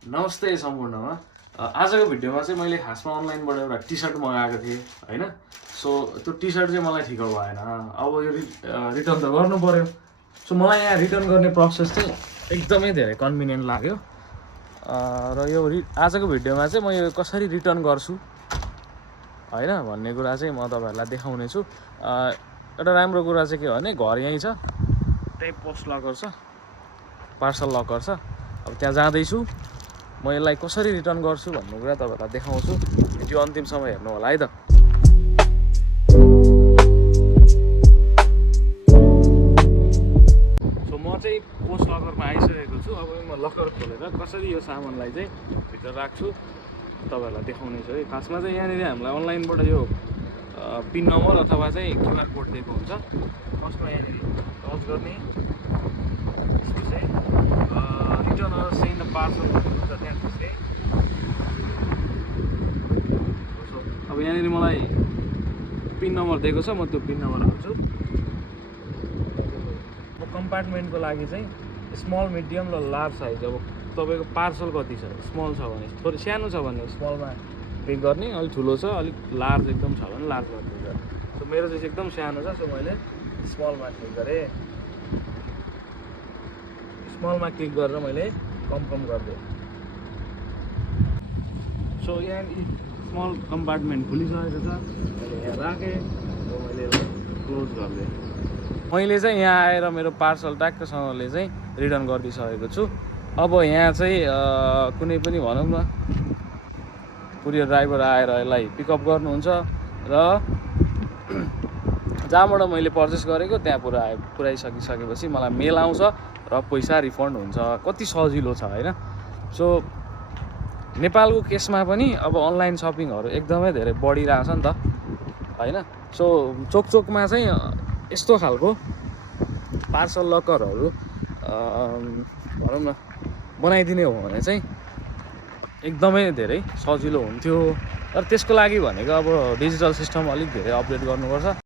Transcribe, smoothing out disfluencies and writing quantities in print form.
नमस्ते सम्पूर्णमा। आजको भिडियोमा चाहिँ मैले खासमा अनलाइनबाट एउटा टी सर्ट मगाएको थिएँ होइन। सो त्यो टी सर्ट चाहिँ मलाई ठिक भएन। अब यो रिटर्न त गर्नु पर्यो। सो मलाई यहाँ रिटर्न गर्ने प्रोसेस चाहिँ एकदमै धेरै कन्भिनियन्ट लाग्यो। र यो आजको भिडियोमा चाहिँ म यो कसरी रिटर्न गर्छु होइन भन्ने कुरा चाहिँ म तपाईँहरूलाई देखाउने छु। एउटा राम्रो कुरा चाहिँ के हो भने घर यहीँ छ, त्यही पोस्ट लकर छ, पार्सल लकर छ। अब त्यहाँ जाँदैछु, म यसलाई कसरी रिटर्न गर्छु भन्ने कुरा तपाईँहरूलाई देखाउँछु। भिडियो अन्तिमसम्म हेर्नु होला है त। सो म चाहिँ पोस्ट लकरमा आइसकेको छु। अब म लकर खोलेर कसरी यो सामानलाई चाहिँ भित्र राख्छु तपाईँहरूलाई देखाउने छु है। खासमा चाहिँ यहाँनिर हामीलाई अनलाइनबाट यो पिन नम्बर अथवा चाहिँ क्युआर कोड दिएको हुन्छ। फर्स्टमा यहाँनिर टच गर्ने, त्यसको चाहिँ return or send the parcel भन्ने हुन्छ त्यहाँ थिच्ने। अब यहाँनिर मलाई पिन नम्बर दिएको छ, म त्यो पिन नम्बर हाल्छु। अब कम्पार्टमेन्टको लागि चाहिँ स्मल, मिडियम र लार्ज साइज। अब तपाईँको पार्सल कति छ, स्मल छ भने थोरै सानो छ भने स्मलमा क्लिक गर्ने, अलिक ठुलो छ अलिक लार्ज एकदम छ भने लार्जमा क्लिक गर्ने। सो मेरो चाहिँ एकदम सानो छ, सो मैले स्मलमा क्लिक गरेँ। स्मलमा क्लिक गरेर मैले कन्फर्म गरिदिएँ। सो यहाँ स्मल कम्पार्टमेन्ट खुलिसकेको छ, मैले यहाँ राखेँ, मैले क्लोज गरिदिएँ। मैले चाहिँ यहाँ आएर मेरो पार्सल ट्याक्कसँगले चाहिँ रिटर्न गरिदिइसकेको छु। अब यहाँ चाहिँ कुनै पनि भनौँ न कुरियर ड्राइभर आएर यसलाई पिकअप गर्नुहुन्छ र जहाँबाट मैले पर्चेस गरेको त्यहाँ पुऱ्याइसकेपछि मलाई मेल आउँछ र पैसा रिफन्ड हुन्छ। कति सजिलो छ होइन। सो नेपालको केसमा पनि अब अनलाइन सपिङहरू एकदमै धेरै बढिरहेछ नि त होइन। सो चोकमा चाहिँ यस्तो खालको पार्सल लकरहरू भनौँ न बनाइदिने हो भने चाहिँ एकदमै धेरै सजिलो हुन्थ्यो। तर त्यसको लागि भनेको अब डिजिटल सिस्टम अलिक धेरै अपडेट गर्नुपर्छ।